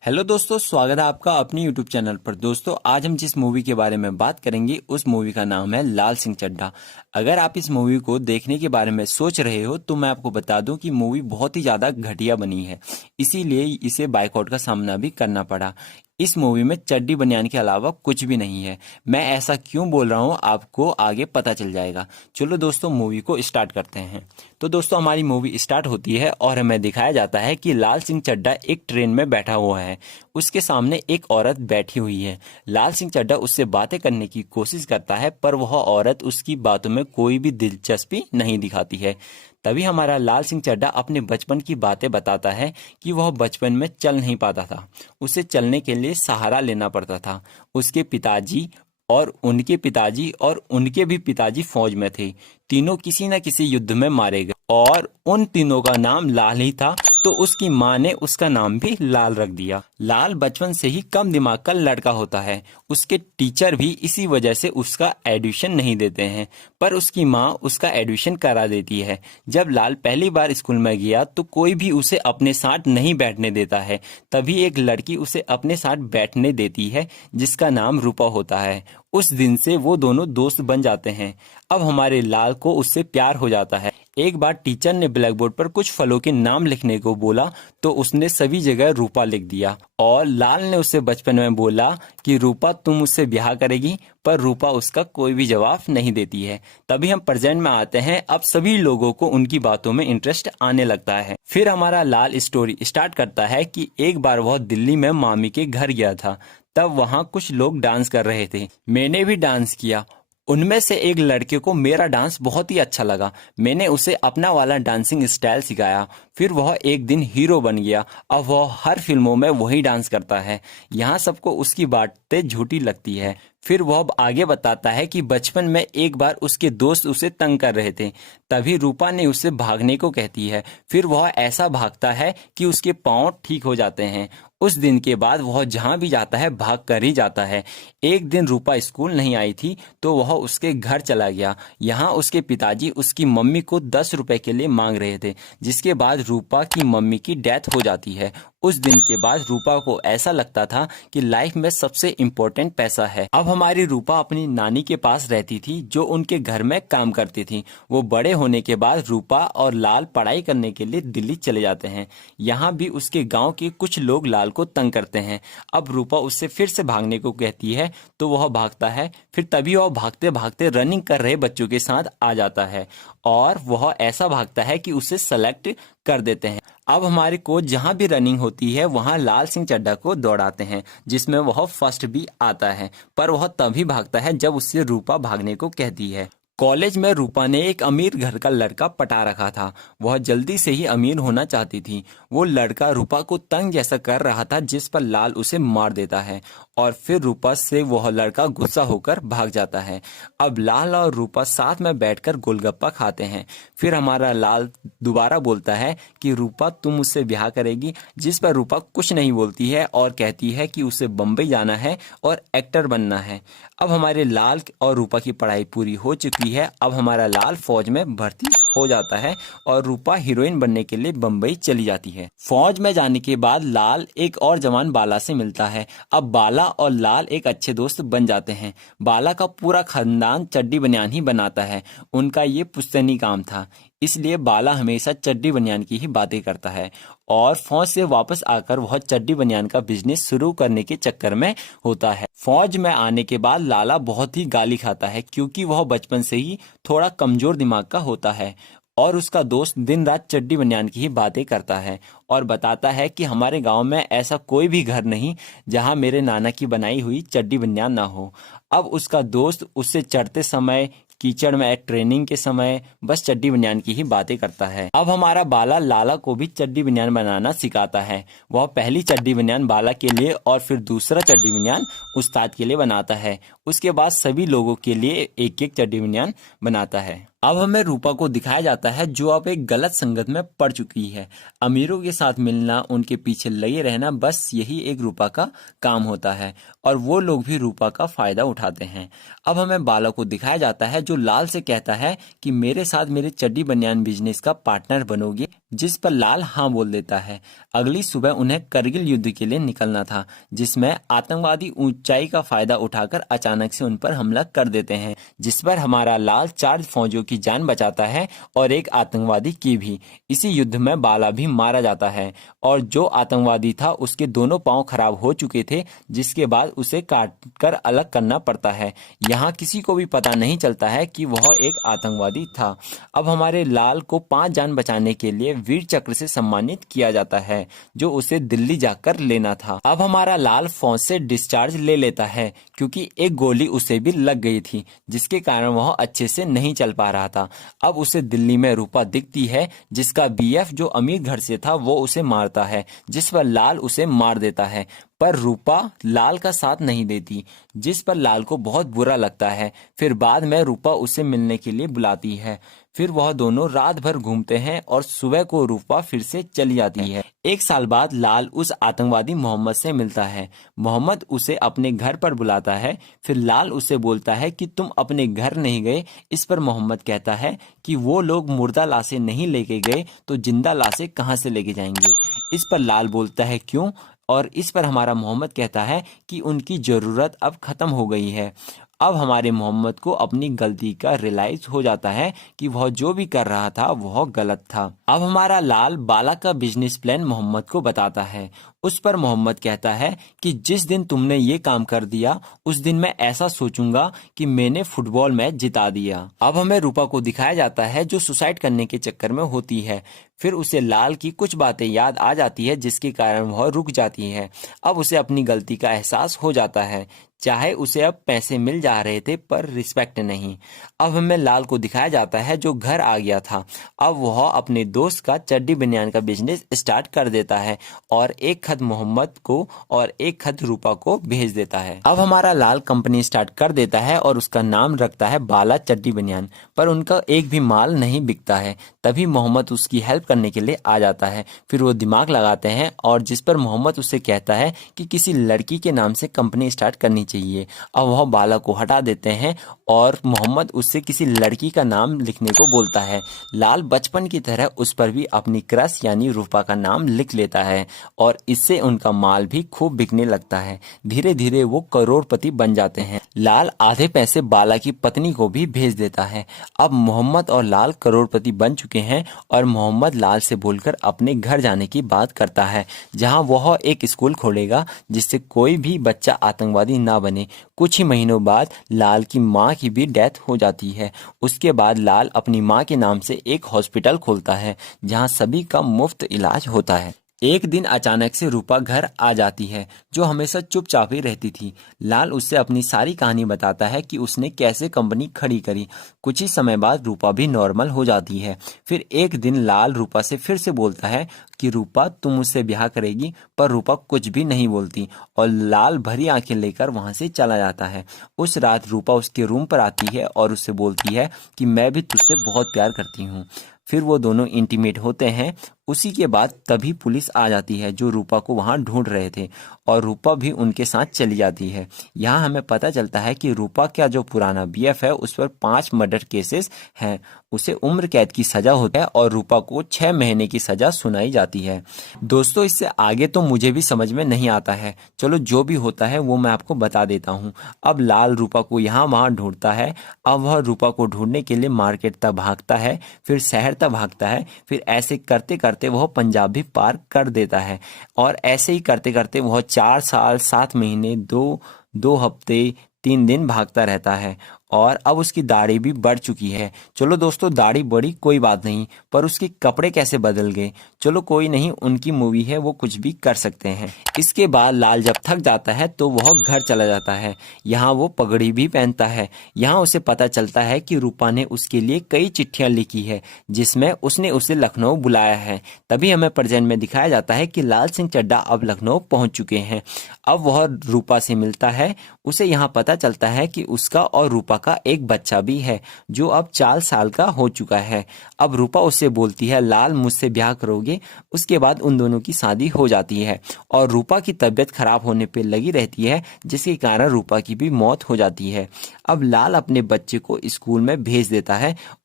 Hello दोस्तों, स्वागत है आपका अपनी यूट्यूब चैनल पर। दोस्तों, आज हम जिस मूवी के बारे में बात करेंगे उस मूवी का नाम है लाल सिंह चड्ढा। अगर आप इस मूवी को देखने के बारे में सोच रहे हो तो मैं आपको बता दूं कि मूवी बहुत ही ज़्यादा घटिया बनी है, इसीलिए इसे बायकॉट का सामना भी करना पड़ा। इस मूवी में चड्डी बनियान के अलावा कुछ भी नहीं है। मैं ऐसा क्यों बोल रहा हूँ आपको आगे पता चल जाएगा। चलो दोस्तों, मूवी को स्टार्ट करते हैं। तो दोस्तों, हमारी मूवी स्टार्ट होती है और हमें दिखाया जाता है कि लाल सिंह चड्ढा एक ट्रेन में बैठा हुआ है। उसके सामने एक औरत बैठी हुई है। लाल सिंह चड्ढा उससे बातें करने की कोशिश करता है, पर वह औरत उसकी बातों में कोई भी दिलचस्पी नहीं दिखाती है। तभी हमारा लाल सिंह चड्ढा अपने बचपन की बातें बताता है कि वह बचपन में चल नहीं पाता था, उसे चलने के लिए सहारा लेना पड़ता था। उसके पिताजी और उनके भी पिताजी फौज में थे। तीनों किसी न किसी युद्ध में मारे गए और उन तीनों का नाम लाल ही था, तो उसकी माँ ने उसका नाम भी लाल रख दिया। लाल बचपन से ही कम दिमाग का लड़का होता है। उसके टीचर भी इसी वजह से उसका एडमिशन नहीं देते हैं, पर उसकी माँ उसका एडमिशन करा देती है। जब लाल पहली बार स्कूल में गया तो कोई भी उसे अपने साथ नहीं बैठने देता है। तभी एक लड़की उसे अपने साथ बैठने देती है, जिसका नाम रूपा होता है। उस दिन से वो दोनों दोस्त बन जाते हैं। अब हमारे लाल को उससे प्यार हो जाता है। एक बार टीचर ने ब्लैक बोर्ड पर कुछ फलों के नाम लिखने को बोला, तो उसने सभी जगह रूपा लिख दिया और लाल ने उससे बचपन में बोला कि रूपा तुम मुझसे ब्याह करेगी, पर रूपा उसका कोई भी जवाब नहीं देती है। तभी हम प्रेजेंट में आते हैं। अब सभी लोगों को उनकी बातों में इंटरेस्ट आने लगता है। फिर हमारा लाल स्टोरी स्टार्ट करता है कि एक बार वह दिल्ली में मामी के घर गया था। तब वहाँ कुछ लोग डांस कर रहे थे। मैंने भी डांस किया। उनमें से एक लड़के को मेरा डांस बहुत ही अच्छा लगा। मैंने उसे अपना वाला डांसिंग स्टाइल सिखाया। फिर वह एक दिन हीरो बन गया। अब वह हर फिल्मों में वही डांस करता है। यहाँ सबको उसकी बातें झूठी लगती है। फिर वह आगे बताता है कि बचपन में एक बार उसके दोस्त उसे तंग कर रहे थे। तभी रूपा ने उसे भागने को कहती है। फिर वह ऐसा भागता है कि उसके पांव ठीक हो जाते हैं। उस दिन के बाद वह जहाँ भी जाता है भाग कर ही जाता है। एक दिन रूपा स्कूल नहीं आई थी, तो वह उसके घर चला गया। यहाँ उसके पिताजी उसकी मम्मी को 10 रुपए के लिए मांग रहे थे, जिसके बाद रूपा की मम्मी की डेथ हो जाती है। उस दिन के बाद रूपा को ऐसा लगता था कि लाइफ में सबसे इम्पोर्टेंट पैसा है। अब हमारी रूपा अपनी नानी के पास रहती थी, जो उनके घर में काम करती थी। वो बड़े होने के बाद रूपा और लाल पढ़ाई करने के लिए दिल्ली चले जाते हैं। यहाँ भी उसके गांव के कुछ लोग लाल को तंग करते हैं। अब रूपा उससे फिर से भागने को कहती है, तो वह भागता है। फिर तभी वह भागते भागते रनिंग कर रहे बच्चों के साथ आ जाता है और वह ऐसा भागता है कि उसे सेलेक्ट कर देते हैं। अब हमारे कोच जहां भी रनिंग होती है वहां लाल सिंह चड्ढा को दौड़ाते हैं, जिसमें वह फर्स्ट भी आता है। पर वह तभी भागता है जब उससे रूपा भागने को कहती है। कॉलेज में रूपा ने एक अमीर घर का लड़का पटा रखा था। वह जल्दी से ही अमीर होना चाहती थी। वो लड़का रूपा को तंग जैसा कर रहा था, जिस पर लाल उसे मार देता है और फिर रूपा से वह लड़का गुस्सा होकर भाग जाता है। अब लाल और रूपा साथ में बैठकर गोलगप्पा खाते हैं। फिर हमारा लाल दोबारा बोलता है कि रूपा तुम मुझसे ब्याह करेगी, जिस पर रूपा कुछ नहीं बोलती है और कहती है कि उसे बम्बई जाना है और एक्टर बनना है। अब हमारे लाल और रूपा की पढ़ाई पूरी हो चुकी है। अब हमारा लाल फौज में भर्ती हो जाता है और रूपा हीरोइन बनने के लिए बम्बई चली जाती है। फौज में जाने के बाद लाल एक और जवान बाला से मिलता है। अब बाला और लाल एक अच्छे दोस्त बन जाते हैं। बाला का पूरा खानदान चड्डी बनियान ही बनाता है। उनका ये पुश्तैनी काम था, इसलिए बाला हमेशा चड्डी बनियान की ही बातें करता है और फौज से वापस आकर वह चड्डी बनियान का बिजनेस शुरू करने के चक्कर में होता है। फौज में आने के बाद लाला बहुत ही गाली खाता है, क्योंकि वह बचपन से ही थोड़ा कमजोर दिमाग का होता है और उसका दोस्त दिन रात चड्डी बनियान की ही बातें करता है और बताता है कि हमारे गांव में ऐसा कोई भी घर नहीं जहां मेरे नाना की बनाई हुई चड्डी बनियान ना हो। अब उसका दोस्त उससे चढ़ते समय, कीचड़ में ट्रेनिंग के समय बस चड्डी बनियान की ही बातें करता है। अब हमारा बाला लाला को भी चड्डी बनियान बनाना सिखाता है। वह पहली चड्डी बनियान बाला के लिए और फिर दूसरा चड्डी बनियान उस्ताद के लिए बनाता है। उसके बाद सभी लोगों के लिए एक एक चड्डी बनियान बनाता है। अब हमें रूपा को दिखाया जाता है, जो अब एक गलत संगत में पड़ चुकी है। अमीरों के साथ मिलना, उनके पीछे लगे रहना, बस यही एक रूपा का काम होता है और वो लोग भी रूपा का फायदा उठाते हैं। अब हमें बाला को दिखाया जाता है, जो लाल से कहता है कि मेरे साथ मेरे चड्डी बनियान बिजनेस का पार्टनर बनोगे, जिस पर लाल हाँ बोल देता है। अगली सुबह उन्हें करगिल युद्ध के लिए निकलना था, जिसमें आतंकवादी ऊंचाई का फायदा उठाकर अचानक से उन पर हमला कर देते हैं, जिस पर हमारा लाल 4 फौजियों की जान बचाता है और एक आतंकवादी की भी। इसी युद्ध में बाला भी मारा जाता है और जो आतंकवादी था उसके दोनों पांव खराब हो चुके थे, जिसके बाद उसे काट कर अलग करना पड़ता है। यहाँ किसी को भी पता नहीं चलता है कि वह एक आतंकवादी था। अब हमारे लाल को 5 जान बचाने के लिए वीर चक्र से सम्मानित किया जाता है, जो उसे दिल्ली जाकर लेना था। अब हमारा लाल फौज से डिस्चार्ज ले लेता है, क्योंकि एक गोली उसे भी लग गई थी, जिसके कारण वह अच्छे से नहीं चल पा रहा था। अब उसे दिल्ली में रूपा दिखती है, जिसका बीएफ जो अमीर घर से था वो उसे मारता है, जिस पर लाल उसे मार देता है। पर रूपा लाल का साथ नहीं देती, जिस पर लाल को बहुत बुरा लगता है। फिर बाद में रूपा उसे मिलने के लिए बुलाती है। फिर वह दोनों रात भर घूमते हैं और सुबह को रूपा फिर से चली जाती है। 1 साल बाद लाल उस आतंकवादी मोहम्मद से मिलता है। मोहम्मद उसे अपने घर पर बुलाता है। फिर लाल उसे बोलता है कि तुम अपने घर नहीं गए। इस पर मोहम्मद कहता है कि वो लोग मुर्दा लाशें नहीं लेके गए तो जिंदा लाशें कहाँ से लेके जाएंगे। इस पर लाल बोलता है क्यों, और इस पर हमारा मोहम्मद कहता है कि उनकी ज़रूरत अब ख़त्म हो गई है। अब हमारे मोहम्मद को अपनी गलती का रियलाइज हो जाता है कि वह जो भी कर रहा था वह गलत था। अब हमारा लाल बाला का बिजनेस प्लान मोहम्मद को बताता है। उस पर मोहम्मद कहता है कि जिस दिन तुमने ये काम कर दिया उस दिन मैं ऐसा सोचूंगा कि मैंने फुटबॉल मैच जिता दिया। अब हमें रूपा को दिखाया जाता है जो सुसाइड करने के चक्कर में होती है। फिर उसे लाल की कुछ बातें याद आ जाती है, जिसके कारण वह रुक जाती है। अब उसे अपनी गलती का एहसास हो जाता है। चाहे उसे अब पैसे मिल जा रहे थे पर रिस्पेक्ट नहीं। अब हमें लाल को दिखाया जाता है जो घर आ गया था। अब वह अपने दोस्त का चड्डी बनियान का बिजनेस स्टार्ट कर देता है और एक खत मोहम्मद को और एक खत रूपा को भेज देता है। अब हमारा लाल कंपनी स्टार्ट कर देता है और उसका नाम रखता है बाला चड्डी बनियान, पर उनका एक भी माल नहीं बिकता है। तभी मोहम्मद उसकी हेल्प करने के लिए आ जाता है। फिर वो दिमाग लगाते हैं और जिस पर मोहम्मद उससे कहता है कि किसी लड़की के नाम से कंपनी स्टार्ट करनी चाहिए। अब वह बाला को हटा देते हैं और मोहम्मद उससे किसी लड़की का नाम लिखने को बोलता है। लाल बचपन की तरह उस पर भी अपनी क्रश यानी रूपा का नाम लिख लेता है और इससे उनका माल भी खूब बिकने लगता है। धीरे धीरे वो करोड़पति बन जाते हैं। लाल आधे पैसे बाला की पत्नी को भी भेज देता है। अब मोहम्मद और लाल करोड़पति बन चुके हैं और मोहम्मद लाल से बोलकर अपने घर जाने की बात करता है, जहां वह एक स्कूल खोलेगा जिससे कोई भी बच्चा आतंकवादी ना बने। कुछ ही महीनों बाद लाल की मां की भी डेथ हो जाती है। उसके बाद लाल अपनी मां के नाम से एक हॉस्पिटल खोलता है जहां सभी का मुफ्त इलाज होता है। एक दिन अचानक से रूपा घर आ जाती है, जो हमेशा चुपचाप ही रहती थी। लाल उससे अपनी सारी कहानी बताता है कि उसने कैसे कंपनी खड़ी करी। कुछ ही समय बाद रूपा भी नॉर्मल हो जाती है। फिर एक दिन लाल रूपा से फिर से बोलता है कि रूपा तुम मुझसे ब्याह करेगी, पर रूपा कुछ भी नहीं बोलती और लाल भरी आंखें लेकर वहां से चला जाता है। उस रात रूपा उसके रूम पर आती है और उससे बोलती है कि मैं भी तुझसे बहुत प्यार करती हूँ। फिर वो दोनों इंटीमेट होते हैं। उसी के बाद तभी पुलिस आ जाती है, जो रूपा को वहां ढूंढ रहे थे, और रूपा भी उनके साथ चली जाती है। यहाँ हमें पता चलता है कि रूपा का जो पुराना बीएफ है उस पर 5 मर्डर केसेस हैं। उसे उम्र कैद की सजा होता है और रूपा को 6 महीने की सजा सुनाई जाती है। दोस्तों, इससे आगे तो मुझे भी समझ में नहीं आता है। चलो जो भी होता है वो मैं आपको बता देता हूँ। अब लाल रूपा को यहाँ वहाँ ढूंढता है। अब वह रूपा को ढूंढने के लिए मार्केट तक भागता है, फिर शहर तक भागता है, फिर ऐसे करते करते वह पंजाब भी पार कर देता है। और ऐसे ही करते करते वह 4 साल 7 महीने 2 हफ्ते 3 दिन भागता रहता है और अब उसकी दाढ़ी भी बढ़ चुकी है। चलो दोस्तों, दाढ़ी बढ़ी कोई बात नहीं, पर उसके कपड़े कैसे बदल गए? चलो कोई नहीं, उनकी मूवी है, वो कुछ भी कर सकते हैं। इसके बाद लाल जब थक जाता है तो वह घर चला जाता है। यहाँ वो पगड़ी भी पहनता है। यहाँ उसे पता चलता है कि रूपा ने उसके लिए कई चिट्ठियां लिखी है जिसमें उसने उसे लखनऊ बुलाया है। तभी हमें प्रेजेंट में दिखाया जाता है कि लाल सिंह चड्ढा अब लखनऊ पहुंच चुके हैं। अब वह रूपा से मिलता है। उसे यहाँ पता चलता है कि उसका और रूपा का एक बच्चा भी है जो अब 4 साल का हो चुका है। अब रूपा उससे बोलती है लाल मुझसे ब्याह करोगे? उसके बाद उन दोनों की शादी हो जाती है और रूपा की तबीयत खराब होने पे लगी रहती है, जिसके कारण रूपा की भी मौत हो जाती है। अब लाल अपने बच्चे को स्कूल में भेज देता है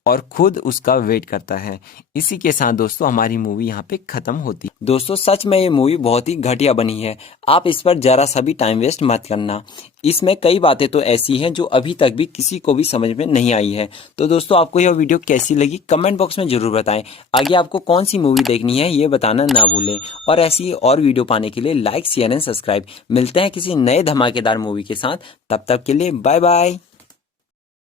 और खुद उसका वेट करता है। इसी के साथ दोस्तों हमारी मूवी यहाँ पे खत्म होती है। दोस्तों सच में ये मूवी बहुत ही घटिया बनी है, आप इस पर जरा सा भी टाइम वेस्ट मत करना। इसमें कई बातें तो ऐसी हैं जो अभी तक भी किसी को भी समझ में नहीं आई है। तो दोस्तों आपको यह वीडियो कैसी लगी कमेंट बॉक्स में जरूर बताएं। आगे आपको कौन सी मूवी देखनी है ये बताना ना भूलें, और ऐसी और वीडियो पाने के लिए लाइक शेयर एंड सब्सक्राइब। मिलते हैं किसी नए धमाकेदार मूवी के साथ, तब तक के लिए बाय बाय।